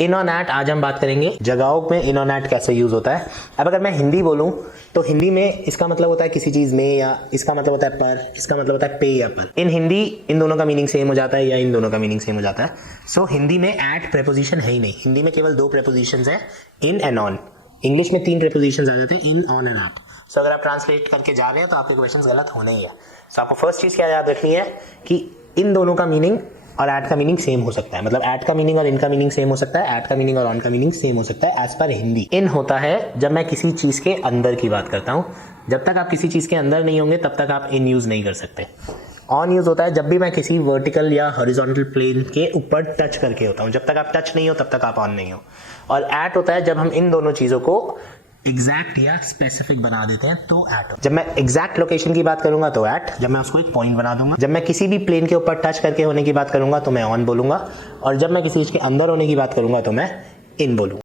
In on eight आज हम बात करेंगे जगहों में इन ऑन एट कैसे यूज होता है। अब अगर मैं हिंदी बोलूं तो हिंदी में इसका मतलब होता है किसी चीज में, या इसका मतलब होता है पर, इसका मतलब होता है पे या पर। इन हिंदी इन दोनों का मीनिंग सेम हो जाता है या इन दोनों का मीनिंग सेम हो जाता है। सो हिंदी में एट प्रेपोजिशन है ही नहीं। हिंदी में केवल 2 प्रेपोजिशंस है, इन एंड ऑन। इंग्लिश में 3 प्रेपोजिशंस आ जाते हैं, इन, ऑन एंड एट। सो अगर आप ट्रांसलेट करके जा रहे हैं तो आपके क्वेश्चंस गलत होने ही है। सो आपको फर्स्ट चीज क्या याद रखनी है कि इन दोनों का मीनिंग और एट का मीनिंग सेम हो सकता है। मतलब एट का मीनिंग और इन का मीनिंग सेम हो सकता है, एट का मीनिंग और ऑन का मीनिंग सेम हो सकता है एज पर हिंदी। इन होता है जब मैं किसी चीज के अंदर की बात करता हूं। जब तक आप किसी चीज के अंदर नहीं होंगे तब तक आप इन यूज नहीं कर सकते। ऑन यूज होता है जब भी मैं किसी वर्टिकल या हॉरिजॉन्टल प्लेन के ऊपर टच करके होता हूं। जब तक आप टच नहीं हो तब तक आप ऑन नहीं हो। और एट होता है जब हम इन दोनों चीजों को एग्जैक्ट या स्पेसिफिक बना देते हैं तो एट। जब मैं एग्जैक्ट लोकेशन की बात करूंगा तो एट, जब मैं उसको एक पॉइंट बना दूंगा। जब मैं किसी भी प्लेन के ऊपर टच करके होने की बात करूंगा तो मैं ऑन बोलूंगा, और जब मैं किसी चीज के अंदर होने की बात करूंगा तो मैं इन बोलूंगा।